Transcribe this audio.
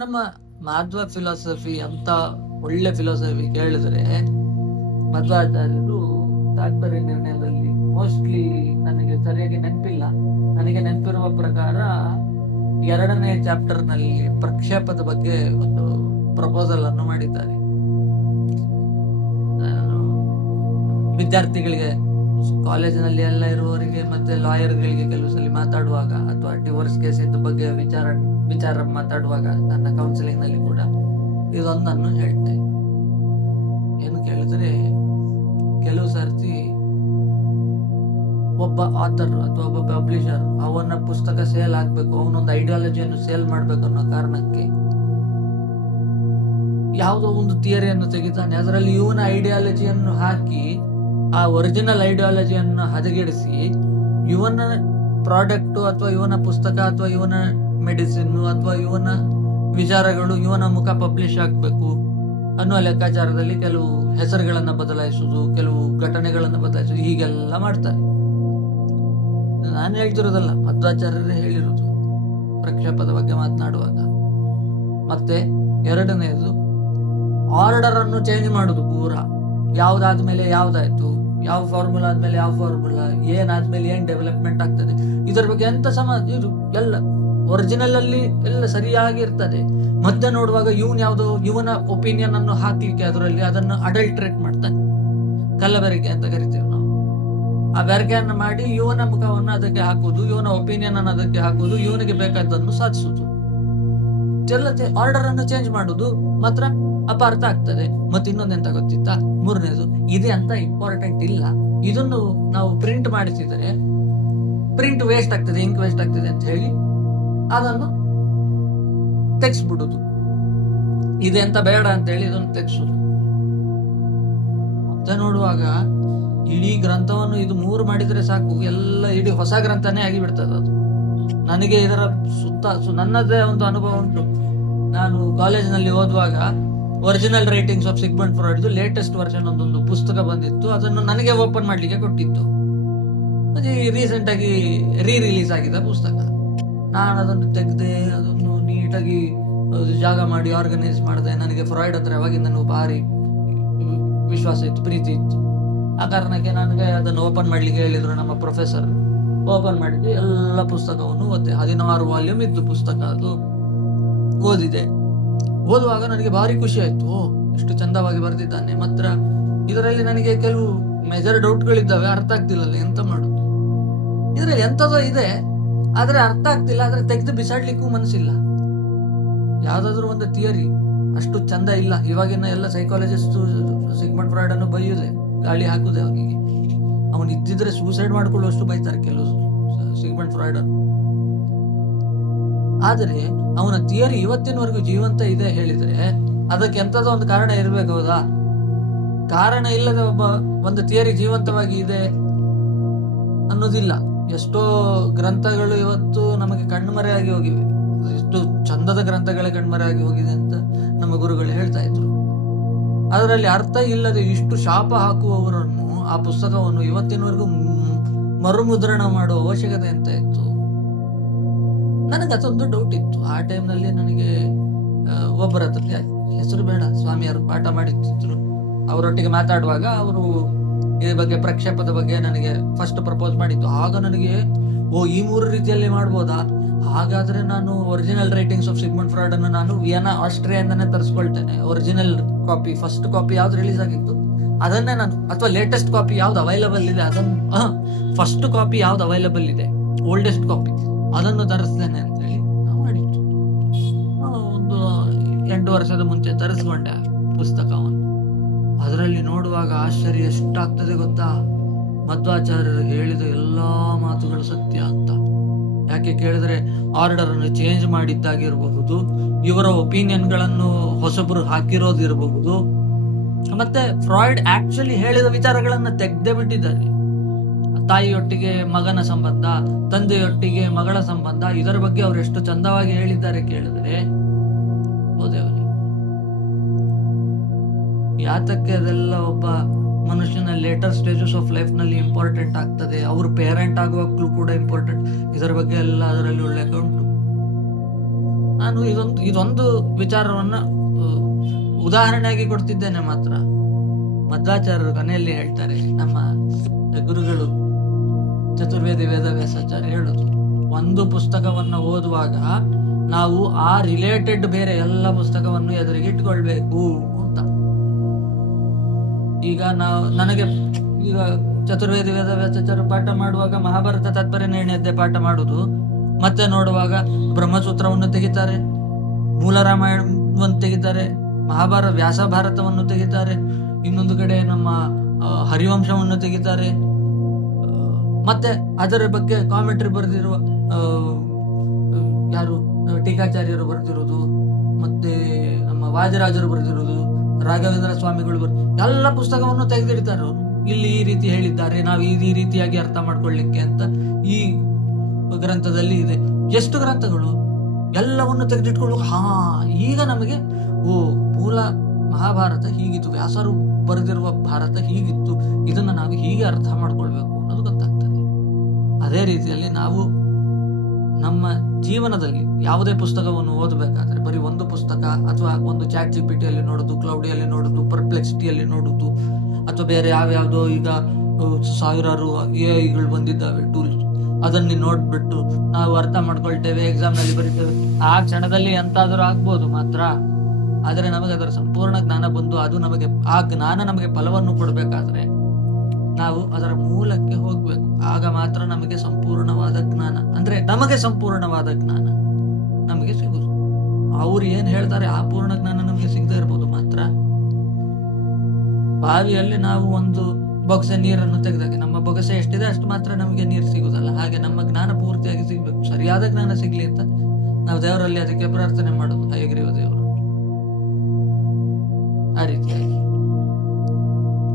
ನಮ್ಮ ಮಾಧ್ವ ಫಿಲಾಸಫಿ ಅಂತ ಒಳ್ಳೆ ಫಿಲಾಸಫಿ ಕೇಳಿದ್ರೆ ಮಧ್ವಾಚಾರ್ಯರು ತಾತ್ಪರ್ಯ ನಿರ್ಣಯದಲ್ಲಿ ಮೋಸ್ಟ್ಲಿ ನನಗೆ ಸರಿಯಾಗಿ ನೆನಪಿಲ್ಲ, ನನಗೆ ನೆನಪಿರುವ ಪ್ರಕಾರ 2ನೇ ಚಾಪ್ಟರ್ ನಲ್ಲಿ ಪ್ರಕ್ಷೇಪದ ಬಗ್ಗೆ ಒಂದು ಪ್ರಪೋಸಲ್ ಅನ್ನು ಮಾಡಿದ್ದಾರೆ. ವಿದ್ಯಾರ್ಥಿಗಳಿಗೆ, ಕಾಲೇಜಿನಲ್ಲಿ ಎಲ್ಲ ಇರುವವರಿಗೆ ಮತ್ತೆ ಲಾಯರ್ಗಳಿಗೆ ಕೆಲವು ಸಲ ಮಾತಾಡುವಾಗ ಅಥವಾ ಡಿವೋರ್ಸ್ ಕೇಸ್ ಇದ್ದ ಬಗ್ಗೆ ವಿಚಾರ ಮಾತಾಡುವಾಗ ನನ್ನ ಕೌನ್ಸಿಲಿಂಗ್ ನಲ್ಲಿ ಕೂಡ ಇದೊಂದನ್ನು ಹೇಳ್ತೆ. ಏನು ಕೇಳಿದ್ರೆ, ಕೆಲವು ಸರ್ತಿ ಒಬ್ಬ ಆಥರ್ ಅಥವಾ ಒಬ್ಬ ಪಬ್ಲಿಷರ್ ಅವನ ಪುಸ್ತಕ ಸೇಲ್ ಆಗ್ಬೇಕು, ಅವನೊಂದು ಐಡಿಯಾಲಜಿಯನ್ನು ಸೇಲ್ ಮಾಡ್ಬೇಕು ಅನ್ನೋ ಕಾರಣಕ್ಕೆ ಯಾವುದೋ ಒಂದು ಥಿಯರಿಯನ್ನು ತೆಗಿತಾನೆ, ಅದರಲ್ಲಿ ಇವನ ಐಡಿಯಾಲಜಿಯನ್ನು ಹಾಕಿ ಆ ಒರಿಜಿನಲ್ ಐಡಿಯಾಲಜಿಯನ್ನು ಹದಗೆಡಿಸಿ ಇವನ ಪ್ರಾಡಕ್ಟ್ ಅಥವಾ ಇವನ ಪುಸ್ತಕ ಅಥವಾ ಇವನ ಮೆಡಿಸಿನ್ ಅಥವಾ ಇವನ ವಿಚಾರಗಳು ಇವನ ಮುಖ ಪಬ್ಲಿಷ್ ಆಗ್ಬೇಕು ಅನ್ನೋ ಲೆಕ್ಕಾಚಾರದಲ್ಲಿ ಕೆಲವು ಹೆಸರುಗಳನ್ನ ಬದಲಾಯಿಸುವುದು, ಕೆಲವು ಘಟನೆಗಳನ್ನ ಬದಲಾಯಿಸುವುದು, ಹೀಗೆಲ್ಲ ಮಾಡ್ತಾರೆ. ನಾನು ಹೇಳ್ತಿರೋದಲ್ಲ, ಮಧ್ವಾಚಾರ್ಯರೇ ಹೇಳಿರೋದು ಪ್ರಕ್ಷೇಪದ ಬಗ್ಗೆ ಮಾತನಾಡುವಾಗ. ಮತ್ತೆ 2ನೇದು ಆರ್ಡರ್ ಅನ್ನು ಚೇಂಜ್ ಮಾಡುದು. ಪೂರಾ ಯಾವ್ದಾದ್ಮೇಲೆ ಯಾವ್ದಾಯ್ತು, ಯಾವ ಫಾರ್ಮುಲಾ ಆದ್ಮೇಲೆ ಯಾವ ಫಾರ್ಮುಲಾ, ಏನಾದ್ಮೇಲೆ ಏನ್ ಡೆವಲಪ್ಮೆಂಟ್ ಆಗ್ತದೆ, ಇದರ ಬಗ್ಗೆ ಎಂತ ಇದು ಎಲ್ಲ ಒರಿಜಿನಲ್ ಅಲ್ಲಿ ಎಲ್ಲ ಸರಿಯಾಗಿ ಇರ್ತದೆ. ಮತ್ತೆ ನೋಡುವಾಗ ಇವನ ಒಪಿನಿಯನ್ ಅನ್ನು ಹಾಕ್ಲಿಕ್ಕೆ ಅದರಲ್ಲಿ ಅದನ್ನು ಅಡಲ್ಟ್ರೇಟ್ ಮಾಡ್ತಾನೆ. ಕಲ್ಲಬೆರಕೆ ಅಂತ ಕರಿತೀವಿ ನಾವು. ಆ ಬೆರಕೆಯನ್ನು ಮಾಡಿ ಇವನ ಮುಖವನ್ನು ಅದಕ್ಕೆ ಹಾಕುವುದು, ಇವನ ಒಪಿನಿಯನ್ ಅನ್ನು ಅದಕ್ಕೆ ಹಾಕುವುದು, ಇವನಿಗೆ ಬೇಕಾದನ್ನು ಸಾಧಿಸುವುದು, ಆರ್ಡರ್ ಅನ್ನು ಚೇಂಜ್ ಮಾಡುದು ಮಾತ್ರ ಅಪಾರ್ಥ ಆಗ್ತದೆ. ಮತ್ತೆ ಇನ್ನೊಂದೆಂತ ಗೊತ್ತಿತ್ತಾ, 3ನೇದು ಇದೆ ಅಂತ ಇಂಪಾರ್ಟೆಂಟ್ ಇಲ್ಲ, ಇದನ್ನು ನಾವು ಪ್ರಿಂಟ್ ಮಾಡಿಸಿದರೆ ಪ್ರಿಂಟ್ ವೇಸ್ಟ್ ಆಗ್ತದೆ, ಇಂಕ್ ವೇಸ್ಟ್ ಆಗ್ತದೆ ಅಂತ ಹೇಳಿ ಅದನ್ನು ತೆಗೆಸ್ಬಿಡುದು. ಇದೆ ಅಂತ ಬೇಡ ಅಂತ ಹೇಳಿ ಇದನ್ನು ತೆಗೆಸುದು. ಮತ್ತೆ ನೋಡುವಾಗ ಇಡೀ ಗ್ರಂಥವನ್ನು ಇದು 3 ಮಾಡಿದ್ರೆ ಸಾಕು, ಎಲ್ಲ ಇಡೀ ಹೊಸ ಗ್ರಂಥನೇ ಆಗಿಬಿಡ್ತದೆ ಅದು. ನನಗೆ ಇದರ ನನ್ನದೇ ಒಂದು ಅನುಭವ ಉಂಟು. ನಾನು ಕಾಲೇಜಿನಲ್ಲಿ ಓದುವಾಗ original writings of Sigmund Freud latest version ಒಂದೊಂದು ಪುಸ್ತಕ ಬಂದಿತ್ತು. ಅದನ್ನು ನನಗೆ ಓಪನ್ ಮಾಡ್ಲಿಕ್ಕೆ ಕೊಟ್ಟಿತ್ತು. ಅದು ರೀಸೆಂಟ್ ಆಗಿ ರಿಲೀಸ್ ಆಗಿದೆ ಪುಸ್ತಕ. ನಾನು ಅದನ್ನು ತೆಗೆದೆ, ಅದನ್ನು ನೀಟಾಗಿ ಜಾಗ ಮಾಡಿ ಆರ್ಗನೈಸ್ ಮಾಡಿದೆ. ನನಗೆ ಫ್ರಾಯ್ಡ್ ಹತ್ರ ಅವಾಗಿಂದ ಭಾರಿ ವಿಶ್ವಾಸ ಇತ್ತು, ಪ್ರೀತಿ ಇತ್ತು. ಆ ಕಾರಣಕ್ಕೆ ನನಗೆ ಅದನ್ನು ಓಪನ್ ಮಾಡ್ಲಿಕ್ಕೆ ಹೇಳಿದ್ರು ನಮ್ಮ ಪ್ರೊಫೆಸರ್. ಓಪನ್ ಮಾಡಿದ್ದು ಎಲ್ಲ ಪುಸ್ತಕವನ್ನು ಓದಿದೆ. 16 ವಾಲ್ಯೂಮ್ ಇತ್ತು ಪುಸ್ತಕ. ಅದು ಓದಿದೆ. ಓದುವಾಗ ನನಗೆ ಭಾರಿ ಖುಷಿ ಆಯ್ತು. ಎಷ್ಟು ಚಂದವಾಗಿ ಬರೆದಿದ್ದಾನೆ. ಮಾತ್ರ ಇದರಲ್ಲಿ ನನಗೆ ಕೆಲವು ಮೇಜರ್ ಡೌಟ್ಗಳಿದ್ದಾವೆ, ಅರ್ಥ ಆಗ್ತಿಲ್ಲ, ಎಂತ ಮಾಡುದು. ಇದರಲ್ಲಿ ಎಂತದೋ ಇದೆ, ಆದ್ರೆ ಅರ್ಥ ಆಗ್ತಿಲ್ಲ. ಆದ್ರೆ ತೆಗೆದು ಬಿಸಾಡ್ಲಿಕ್ಕೂ ಮನಸ್ಸಿಲ್ಲ. ಯಾವ್ದಾದ್ರು ಒಂದು ಥಿಯರಿ ಅಷ್ಟು ಚಂದ ಇಲ್ಲ. ಇವಾಗಿನ ಎಲ್ಲ ಸೈಕಾಲಜಿಸ್ಟ್ ಸಿಗ್ಮಂಡ್ ಫ್ರಾಯ್ಡ್ ಅನ್ನು ಬೈಯುದೆ, ಗಾಳಿ ಹಾಕುದೆ ಅವನಿಗೆ. ಅವನು ಇದ್ದಿದ್ರೆ ಸೂಸೈಡ್ ಮಾಡಿಕೊಳ್ಳುವಷ್ಟು ಬೈತಾರೆ ಕೆಲವು ಸಿಗ್ಮಂಡ್ ಫ್ರಾಯ್ಡ್ ಅನ್ನು. ಆದರೆ ಅವನ ಥಿಯರಿ ಇವತ್ತಿನವರೆಗೂ ಜೀವಂತ ಇದೆ ಹೇಳಿದ್ರೆ ಅದಕ್ಕೆ ಎಂತದೋ ಒಂದು ಕಾರಣ ಇರ್ಬೇಕು, ಹೌದಾ? ಕಾರಣ ಇಲ್ಲದೆ ಒಂದು ಥಿಯರಿ ಜೀವಂತವಾಗಿ ಇದೆ ಅನ್ನೋದಿಲ್ಲ. ಎಷ್ಟೋ ಗ್ರಂಥಗಳು ಇವತ್ತು ನಮಗೆ ಕಣ್ಮರೆಯಾಗಿ ಹೋಗಿವೆ. ಎಷ್ಟು ಚಂದದ ಗ್ರಂಥಗಳೇ ಕಣ್ಮರೆಯಾಗಿ ಹೋಗಿದೆ ಅಂತ ನಮ್ಮ ಗುರುಗಳು ಹೇಳ್ತಾ ಇದ್ರು. ಅದರಲ್ಲಿ ಅರ್ಥ ಇಲ್ಲದೆ ಇಷ್ಟು ಶಾಪ ಹಾಕುವವರನ್ನು, ಆ ಪುಸ್ತಕವನ್ನು ಇವತ್ತಿನವರೆಗೂ ಮರುಮುದ್ರಣ ಮಾಡುವ ಅವಶ್ಯಕತೆ ಅಂತ ಇತ್ತು. ನನಗೆ ಅದೊಂದು ಡೌಟ್ ಇತ್ತು. ಆ ಟೈಮ್ನಲ್ಲಿ ನನಗೆ ಒಬ್ಬರ ಹತ್ರ, ಹೆಸರು ಬೇಡ, ಸ್ವಾಮಿಯವರು ಪಾಠ ಮಾಡಿದ್ರು, ಅವರೊಟ್ಟಿಗೆ ಮಾತಾಡುವಾಗ ಅವರು ಈ ಬಗ್ಗೆ ಪ್ರಕ್ಷೇಪದ ಬಗ್ಗೆ ನನಗೆ ಫಸ್ಟ್ ಪ್ರಪೋಸ್ ಮಾಡಿದ್ದು. ಆಗ ನನಗೆ ಈ 3 ರೀತಿಯಲ್ಲಿ ಮಾಡ್ಬೋದಾ? ಹಾಗಾದ್ರೆ ನಾನು original writings of Sigmund Freud ಅನ್ನು ನಾನು ವಿಯೆನಾ, ಆಸ್ಟ್ರಿಯಾದಿಂದನೇ ತರಿಸ್ಕೊಳ್ತೇನೆ. ಒರಿಜಿನಲ್ ಕಾಪಿ, ಫಸ್ಟ್ ಕಾಪಿ ಯಾವ್ದು ರಿಲೀಸ್ ಆಗಿತ್ತು ಅದನ್ನೇ ನಾನು, ಅಥವಾ ಲೇಟೆಸ್ಟ್ ಕಾಪಿ ಯಾವ್ದು ಅವೈಲಬಲ್ ಇದೆ ಅದನ್ನು, ಫಸ್ಟ್ ಕಾಪಿ ಯಾವ್ದು ಅವೈಲಬಲ್ ಇದೆ, ಓಲ್ಡೆಸ್ಟ್ ಕಾಪಿ ಅದನ್ನು ತರಿಸ್ತೇನೆ ಅಂತ ಹೇಳಿ ನಾವು ಮಾಡಿತ್ತು. ಒಂದು 8 ವರ್ಷದ ಮುಂಚೆ ತರಿಸ್ಕೊಂಡೆ ಪುಸ್ತಕವನ್ನು. ಅದರಲ್ಲಿ ನೋಡುವಾಗ ಆಶ್ಚರ್ಯ ಎಷ್ಟಾಗ್ತದೆ ಗೊತ್ತಾ? ಮಧ್ವಾಚಾರ್ಯರು ಹೇಳಿದ ಎಲ್ಲಾ ಮಾತುಗಳು ಸತ್ಯ ಅಂತ. ಯಾಕೆ ಕೇಳಿದ್ರೆ, ಆರ್ಡರ್ ಅನ್ನು ಚೇಂಜ್ ಮಾಡಿದ್ದಾಗಿರಬಹುದು, ಇವರ ಒಪಿನಿಯನ್ಗಳನ್ನು ಹೊಸಬರು ಹಾಕಿರೋದಿರಬಹುದು, ಮತ್ತೆ ಫ್ರಾಯ್ಡ್ ಆಕ್ಚುಲಿ ಹೇಳಿದ ವಿಚಾರಗಳನ್ನ ತೆಗೆದೇ ಬಿಟ್ಟಿದ್ದಾರೆ. ತಾಯಿಯೊಟ್ಟಿಗೆ ಮಗನ ಸಂಬಂಧ, ತಂದೆಯೊಟ್ಟಿಗೆ ಮಗಳ ಸಂಬಂಧ, ಇದರ ಬಗ್ಗೆ ಅವರು ಎಷ್ಟು ಚಂದವಾಗಿ ಹೇಳಿದ್ದಾರೆ ಕೇಳಿದ್ರೆ ಓದೇವಲ್ಲಿ. ಯಾತಕ್ಕೆ ಅದೆಲ್ಲ ಒಬ್ಬ ಮನುಷ್ಯನ ಲೇಟರ್ ಸ್ಟೇಜಸ್ ಆಫ್ ಲೈಫ್ ನಲ್ಲಿ ಇಂಪಾರ್ಟೆಂಟ್ ಆಗ್ತದೆ, ಅವರು ಪೇರೆಂಟ್ ಆಗುವಾಗ್ಲೂ ಕೂಡ ಇಂಪಾರ್ಟೆಂಟ್. ಇದರ ಬಗ್ಗೆ ಎಲ್ಲ ಅದರಲ್ಲಿ ಉಲ್ಲೇಖ ಉಂಟು. ನಾನು ನಾನು ಇದೊಂದು ವಿಚಾರವನ್ನ ಉದಾಹರಣೆಯಾಗಿ ಕೊಡ್ತಿದ್ದೇನೆ ಮಾತ್ರ. ಮಧ್ವಾಚಾರ್ಯರು ಕೊನೆಯಲ್ಲಿ ಹೇಳ್ತಾರೆ, ನಮ್ಮ ಗುರುಗಳು ಚತುರ್ವೇದಿ ವೇದವ್ಯಾಸಾಚಾರ್ಯ ಹೇಳುದು, ಒಂದು ಪುಸ್ತಕವನ್ನು ಓದುವಾಗ ನಾವು ಆ ರಿಲೇಟೆಡ್ ಬೇರೆ ಎಲ್ಲ ಪುಸ್ತಕವನ್ನು ಎದುರಿಗೆ ಇಟ್ಕೊಳ್ಬೇಕು ಅಂತ. ಈಗ ಈಗ ಚತುರ್ವೇದಿ ವೇದವ್ಯಾಸಾಚಾರ್ಯ ಪಾಠ ಮಾಡುವಾಗ ಮಹಾಭಾರತ ತಾತ್ಪರ್ಯ ನಿರ್ಣಯದ್ದೇ ಪಾಠ ಮಾಡುದು, ಮತ್ತೆ ನೋಡುವಾಗ ಬ್ರಹ್ಮಸೂತ್ರವನ್ನು ತೆಗಿತಾರೆ, ಮೂಲ ರಾಮಾಯಣವನ್ನು ತೆಗಿತಾರೆ, ವ್ಯಾಸ ಭಾರತವನ್ನು ತೆಗಿತಾರೆ, ಇನ್ನೊಂದು ಕಡೆ ನಮ್ಮ ಹರಿವಂಶವನ್ನು ತೆಗಿತಾರೆ, ಮತ್ತೆ ಅದರ ಬಗ್ಗೆ ಕಾಮೆಂಟ್ರಿ ಬರೆದಿರುವ ಯಾರು ಟೀಕಾಚಾರ್ಯರು ಬರೆದಿರೋದು, ಮತ್ತೆ ನಮ್ಮ ವಾಜರಾಜರು ಬರೆದಿರೋದು, ರಾಘವೇಂದ್ರ ಸ್ವಾಮಿಗಳು ಎಲ್ಲ ಪುಸ್ತಕವನ್ನು ತೆಗೆದಿಡ್ತಾರೆ ಅವರು. ಇಲ್ಲಿ ಈ ರೀತಿ ಹೇಳಿದ್ದಾರೆ, ನಾವು ಈ ರೀತಿಯಾಗಿ ಅರ್ಥ ಮಾಡ್ಕೊಳ್ಳಿಕ್ಕೆ ಅಂತ ಈ ಗ್ರಂಥದಲ್ಲಿ ಇದೆ. ಎಷ್ಟು ಗ್ರಂಥಗಳು ಎಲ್ಲವನ್ನು ತೆಗೆದಿಟ್ಕೊಳ್ಳುವ, ಈಗ ನಮಗೆ ಮೂಲ ಮಹಾಭಾರತ ಹೀಗಿತ್ತು, ವ್ಯಾಸರು ಬರೆದಿರುವ ಭಾರತ ಹೀಗಿತ್ತು, ಇದನ್ನ ನಾವು ಹೀಗೆ ಅರ್ಥ ಮಾಡ್ಕೊಳ್ಬೇಕು ಅನ್ನೋದು ಗೊತ್ತಾಗ್ತದೆ. ಅದೇ ರೀತಿಯಲ್ಲಿ ನಾವು ನಮ್ಮ ಜೀವನದಲ್ಲಿ ಯಾವುದೇ ಪುಸ್ತಕವನ್ನು ಓದಬೇಕಾದ್ರೆ ಬರೀ ಒಂದು ಪುಸ್ತಕ ಅಥವಾ ಒಂದು ಚಾಟ್ ಜಿಪಿಟಿಯಲ್ಲಿ ನೋಡುದು, ಕ್ಲೌಡಿಯಲ್ಲಿ ನೋಡುದು, ಪರ್ಪ್ಲೆಕ್ಸಿಟಿಯಲ್ಲಿ ನೋಡುದು, ಅಥವಾ ಬೇರೆ ಯಾವ್ಯಾವುದೋ ಈಗ ಸಾವಿರಾರು AI ಬಂದಿದ್ದಾವೆ ಟೂಲ್ಸ್, ಅದನ್ನ ನೋಡ್ಬಿಟ್ಟು ನಾವು ಅರ್ಥ ಮಾಡ್ಕೊಳ್ತೇವೆ, ಎಕ್ಸಾಮ್ ನಲ್ಲಿ ಬರೀತೇವೆ, ಆ ಕ್ಷಣದಲ್ಲಿ ಎಂತಾದರೂ ಆಗ್ಬೋದು ಮಾತ್ರ. ಆದರೆ ನಮಗೆ ಅದರ ಸಂಪೂರ್ಣ ಜ್ಞಾನ ಬಂದು ಅದು ನಮಗೆ ಆ ಜ್ಞಾನ ನಮಗೆ ಫಲವನ್ನು ಕೊಡ್ಬೇಕಾದ್ರೆ ನಾವು ಅದರ ಮೂಲಕ್ಕೆ ಹೋಗ್ಬೇಕು. ಆಗ ಮಾತ್ರ ನಮಗೆ ಸಂಪೂರ್ಣವಾದ ಜ್ಞಾನ, ಅಂದ್ರೆ ನಮಗೆ ಸಂಪೂರ್ಣವಾದ ಜ್ಞಾನ ನಮಗೆ ಸಿಗುದು. ಅವ್ರು ಏನ್ ಹೇಳ್ತಾರೆ ಆ ಪೂರ್ಣ ಜ್ಞಾನ ನಮಗೆ ಸಿಗದೆ ಇರ್ಬೋದು ಮಾತ್ರ. ಬಾವಿಯಲ್ಲಿ ನಾವು ಒಂದು ಬೊಗಸೆ ನೀರನ್ನು ತೆಗೆದಾಗ ನಮ್ಮ ಬೊಗಸೆ ಎಷ್ಟಿದೆ ಅಷ್ಟು ಮಾತ್ರ ನಮಗೆ ನೀರು ಸಿಗುದಲ್ಲ. ಹಾಗೆ ನಮ್ಮ ಜ್ಞಾನ ಪೂರ್ತಿಯಾಗಿ ಸಿಗ್ಬೇಕು. ಸರಿಯಾದ ಜ್ಞಾನ ಸಿಗ್ಲಿ ಅಂತ ನಾವು ದೇವರಲ್ಲಿ ಅದಕ್ಕೆ ಪ್ರಾರ್ಥನೆ ಮಾಡೋದು, ಹಯಗ್ರೀವ